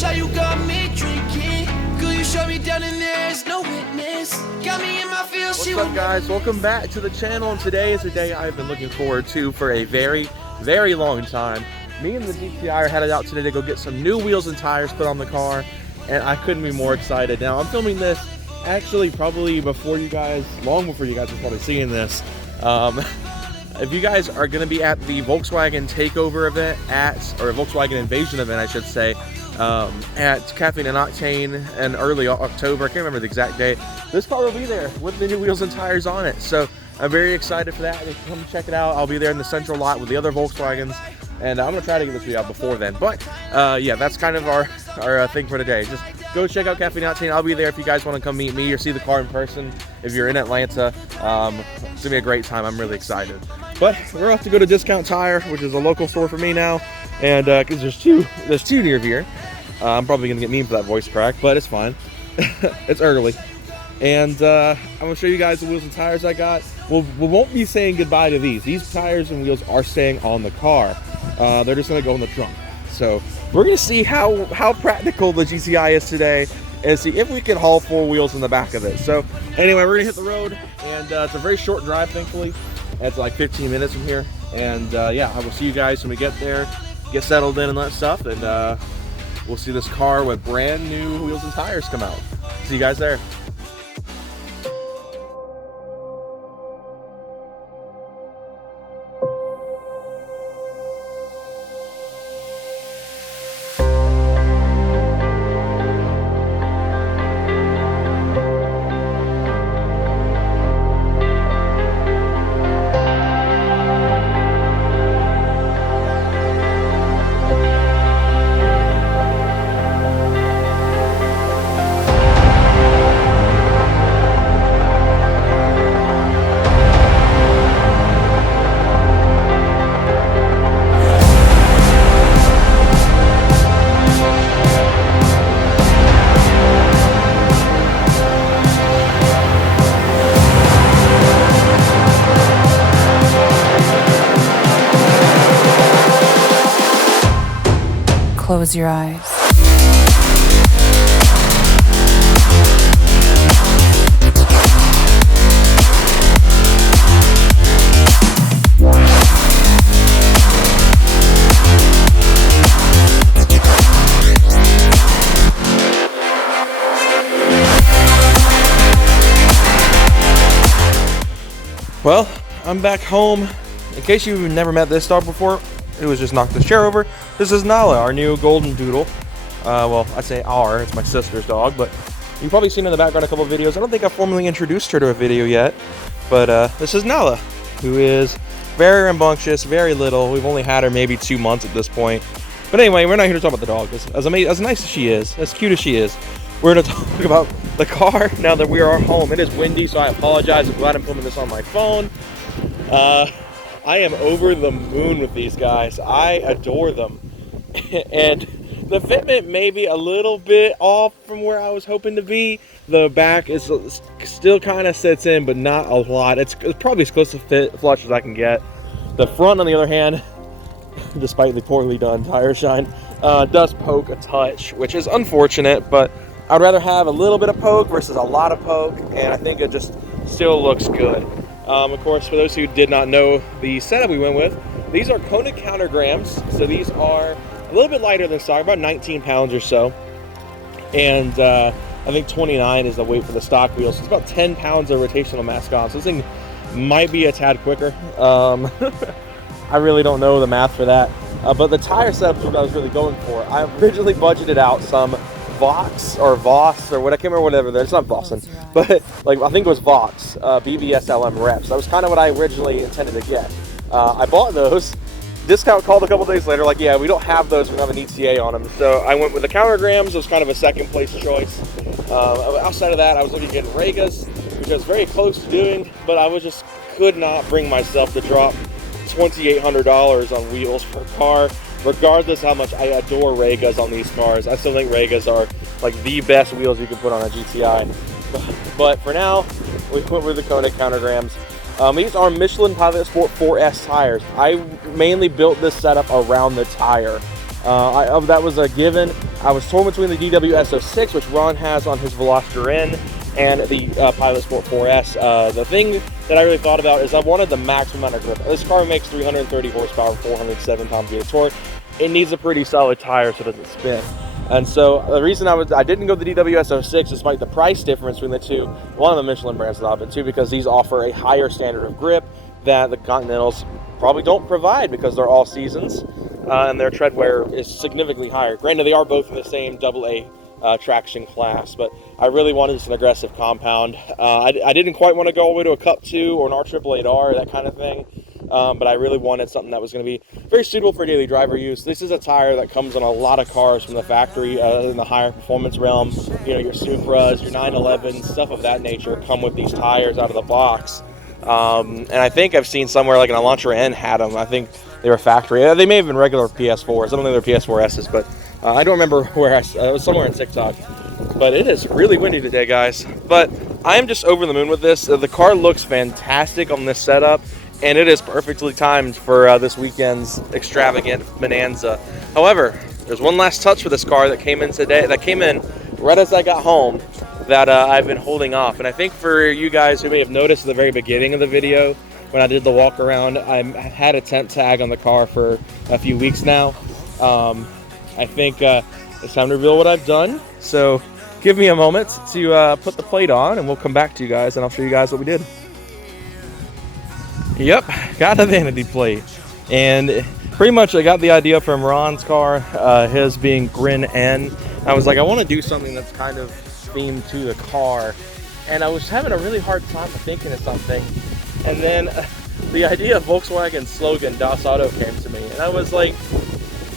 shot you got me drinking. Girl, you shut me down and there's no witness. Got me in my field. What's up, guys? Welcome back to the channel, and today is a day I've been looking forward to for a very, very long time. Me and the GTI are headed out today to go get some new wheels and tires put on the car, and I couldn't be more excited. Now, I'm filming this actually probably before you guys, long before you guys are probably seeing this. If you guys are going to be at the Volkswagen takeover event or Volkswagen invasion event, I should say, at Caffeine and Octane in early October, I can't remember the exact date, this car will be there with the new wheels and tires on it. So I'm very excited for that. If you come check it out, I'll be there in the central lot with the other Volkswagens, and I'm going to try to get this video out before then. But yeah, that's kind of our thing for today. Just go check out Caffeine and Octane. I'll be there if you guys want to come meet me or see the car in person. If you're in Atlanta, it's going to be a great time. I'm really excited. But we're off to go to Discount Tire, which is a local store for me now, and because there's two near here. I'm probably gonna get mean for that voice crack, but it's fine. It's early, and I'm gonna show you guys the wheels and tires I got. We won't be saying goodbye to these. These tires and wheels are staying on the car. They're just gonna go in the trunk. So we're gonna see how practical the GTI is today, and see if we can haul 4 wheels in the back of it. So anyway, we're gonna hit the road, and it's a very short drive, thankfully. It's like 15 minutes from here, and yeah, I will see you guys when we get there, get settled in and that stuff, and we'll see this car with brand new wheels and tires come out. See you guys there. Close your eyes. Well, I'm back home. In case you've never met this dog before, it was just knocked the chair over. This is Nala, our new golden doodle. Well, I say our, it's my sister's dog, but you've probably seen in the background a couple of videos. I don't think I've formally introduced her to a video yet, but this is Nala, who is very rambunctious, very little. We've only had her maybe 2 months at this point. But anyway, we're not here to talk about the dog. As nice as she is, as cute as she is, we're going to talk about the car now that we are home. It is windy, so I apologize. I'm glad I'm filming this on my phone. I am over the moon with these guys. I adore them. And the fitment may be a little bit off from where I was hoping to be. The back is still kind of sits in, but not a lot. It's probably as close to fit flush as I can get. The front, on the other hand, despite the poorly done tire shine, does poke a touch, which is unfortunate, but I'd rather have a little bit of poke versus a lot of poke, and I think it just still looks good. Of course, for those who did not know the setup we went with, these are Kona countergrams. So these are a little bit lighter than stock, about 19 pounds or so. And I think 29 is the weight for the stock wheels. So it's about 10 pounds of rotational mass gone. So this thing might be a tad quicker. I really don't know the math for that. But the tire setup is what I was really going for. I originally budgeted out some Vox or Voss or what, I can't remember whatever. It's not Vossen, but like I think it was Vox BBS LM reps. That was kind of what I originally intended to get. I bought those. Discount called a couple days later, like, yeah, we don't have those. We don't have an ETA on them. So I went with the countergrams. It was kind of a second place choice. Outside of that, I was looking at Regas, which I was very close to doing, but I just could not bring myself to drop $2,800 on wheels per car. Regardless how much I adore Regas on these cars, I still think Regas are like the best wheels you can put on a GTI. But for now, we went with the Kona countergrams. These are Michelin Pilot Sport 4S tires. I mainly built this setup around the tire. That was a given. I was torn between the DWS06, which Ron has on his Veloster N, and the Pilot Sport 4S. The thing that I really thought about is I wanted the maximum amount of grip. This car makes 330 horsepower, 407 pound-feet of torque. It needs a pretty solid tire so it doesn't spin. And so the reason I didn't go the DWS06, despite the price difference between the two, one of the Michelin brands that I've been to, because these offer a higher standard of grip that the Continentals probably don't provide because they're all seasons, and their tread wear is significantly higher. Granted, they are both in the same AA traction class, but I really wanted just an aggressive compound. I didn't quite want to go all the way to a Cup 2 or an R888R, that kind of thing. But I really wanted something that was going to be very suitable for daily driver use. This is a tire that comes on a lot of cars from the factory in the higher performance realm. You know, your Supras, your 911s, stuff of that nature come with these tires out of the box. And I think I've seen somewhere like an Elantra N had them. I think they were factory. They may have been regular PS4s. I don't think they're PS4Ss, but I don't remember where it was somewhere in TikTok. But it is really windy today, guys. But I am just over the moon with this. The car looks fantastic on this setup, and it is perfectly timed for this weekend's extravagant bonanza. However, there's one last touch for this car that came in today, that came in right as I got home, that I've been holding off. And I think for you guys who may have noticed at the very beginning of the video, when I did the walk around, I've had a temp tag on the car for a few weeks now. I think it's time to reveal what I've done. So give me a moment to put the plate on, and we'll come back to you guys, and I'll show you guys what we did. Yep, got a vanity plate, and pretty much I got the idea from Ron's car, his being Grin N. I was like, I want to do something that's kind of themed to the car, and I was having a really hard time thinking of something, and then the idea of Volkswagen's slogan Das Auto came to me, and I was like,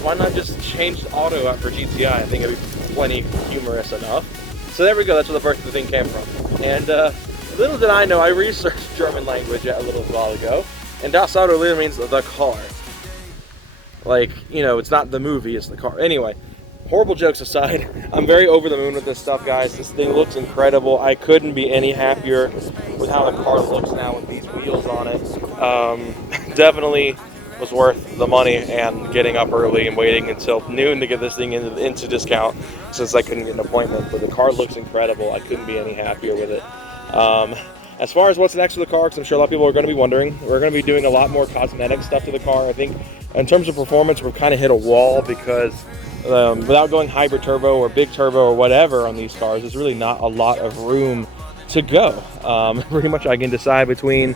why not just change auto out for GTI? I think it'd be plenty humorous enough. So there we go, that's where the birth of the thing came from. And little did I know, I researched German language a little while ago, and Das Auto literally means the car. Like, you know, it's not the movie, it's the car. Anyway, horrible jokes aside, I'm very over the moon with this stuff, guys. This thing looks incredible. I couldn't be any happier with how the car looks now with these wheels on it. Definitely was worth the money and getting up early and waiting until noon to get this thing into discount, since I couldn't get an appointment. But the car looks incredible. I couldn't be any happier with it. As far as what's next for the car, because I'm sure a lot of people are going to be wondering, we're going to be doing a lot more cosmetic stuff to the car. I think in terms of performance, we've kind of hit a wall, because without going hybrid turbo or big turbo or whatever on these cars, there's really not a lot of room to go. Pretty much I can decide between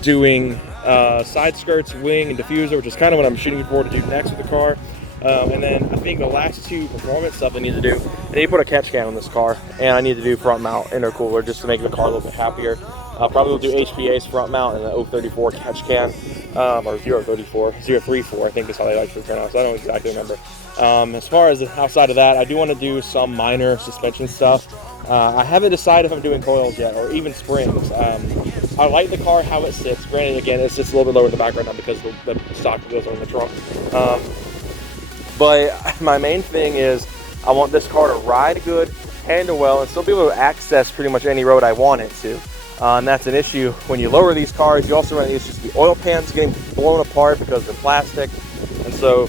doing side skirts, wing, and diffuser, which is kind of what I'm shooting for to do next with the car. And then I think the last two performance stuff I need to do, I need to put a catch can on this car, and I need to do front mount intercooler just to make the car a little bit happier. Probably will do HPA's front mount and the 034 catch can, or 034, 034, I think is how they like to pronounce. I don't exactly remember. As far as outside of that, I do want to do some minor suspension stuff. I haven't decided if I'm doing coils yet, or even springs. I like the car how it sits. Granted, again, it sits a little bit lower in the back right now because the stock wheels are in the trunk. But my main thing is I want this car to ride good, handle well, and still be able to access pretty much any road I want it to. And that's an issue when you lower these cars. You also run into just the oil pans getting blown apart because they're plastic. And so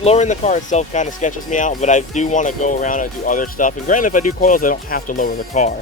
lowering the car itself kind of sketches me out, but I do want to go around and do other stuff. And granted, if I do coils, I don't have to lower the car.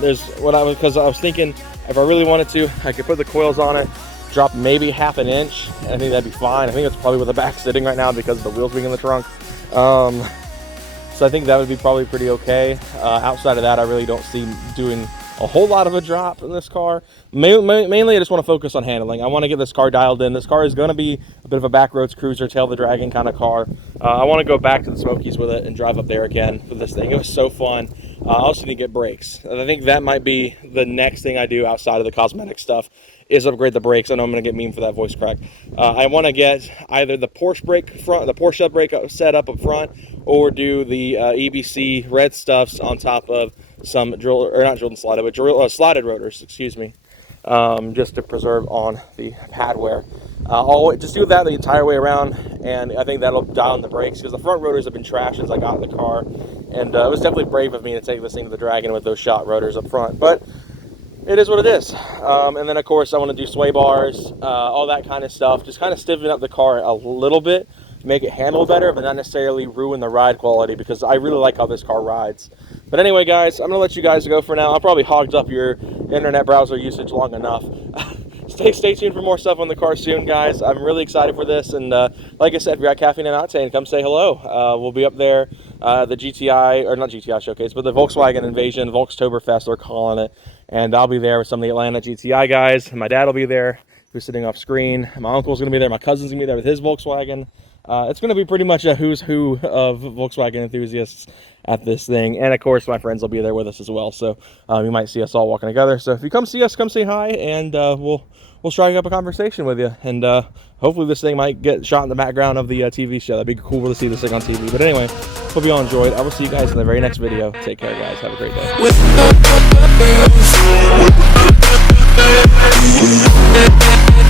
Because I was thinking, if I really wanted to, I could put the coils on it, drop maybe half an inch, and I think that'd be fine. I think that's probably where the back's sitting right now because of the wheels being in the trunk. So I think that would be probably pretty okay. Outside of that, I really don't see doing a whole lot of a drop in this car. Mainly I just want to focus on handling. I want to get this car dialed in. This car is going to be a bit of a backroads cruiser, tail the dragon kind of car. I want to go back to the Smokies with it and drive up there again with this thing. It was so fun. I also need to get brakes. And I think that might be the next thing I do outside of the cosmetic stuff, is upgrade the brakes. I know I'm going to get memed for that voice crack. I want to get either the Porsche brake front, the Porsche brake set up front, or do the EBC red stuffs on top of some slotted rotors, excuse me, just to preserve on the pad wear. I'll just do that the entire way around, and I think that'll dial in the brakes, because the front rotors have been trashed since I got in the car, and it was definitely brave of me to take this thing to the Dragon with those shot rotors up front, but it is what it is. And then of course I want to do sway bars, all that kind of stuff, just kind of stiffen up the car a little bit, make it handle better, but not necessarily ruin the ride quality, because I really like how this car rides. But anyway, guys, I'm gonna let you guys go for now. I'll probably hogged up your internet browser usage long enough. Stay tuned for more stuff on the car soon, guys. I'm really excited for this, and like I said, if you're at Caffeine and Octane, come say hello. We'll be up there, the GTI, or not GTI showcase, but the Volkswagen Invasion, Volkstoberfest, they're calling it, and I'll be there with some of the Atlanta GTI guys. My dad will be there, who's sitting off screen. My uncle's gonna be there. My cousin's gonna be there with his Volkswagen. It's going to be pretty much a who's who of Volkswagen enthusiasts at this thing. And, of course, my friends will be there with us as well. So you might see us all walking together. So if you come see us, come say hi, and we'll strike up a conversation with you. And hopefully this thing might get shot in the background of the TV show. That'd be cool to see this thing on TV. But anyway, hope you all enjoyed. I will see you guys in the very next video. Take care, guys. Have a great day.